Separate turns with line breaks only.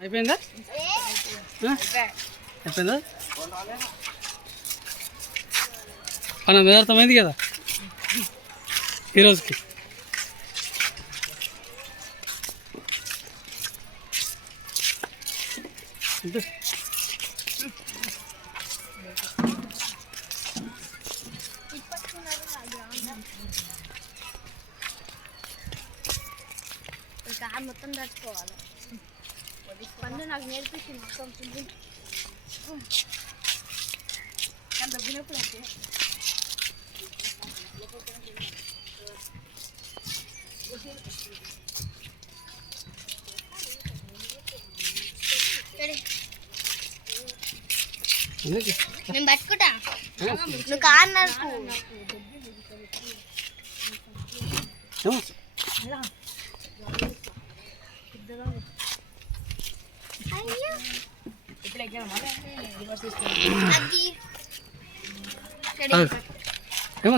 అయిపోయిందా? అయిపోయిందా? మన మీద కదా? ఈరోజుకి అంటే?
మొత్తం తట్టుకోవాలి పండు నాకు నేర్పించింది కొంచెం డబ్బినప్పుడు అయితే. నేను పట్టుకుంటా? నువ్వు కార్ నడుపు
ఏమో.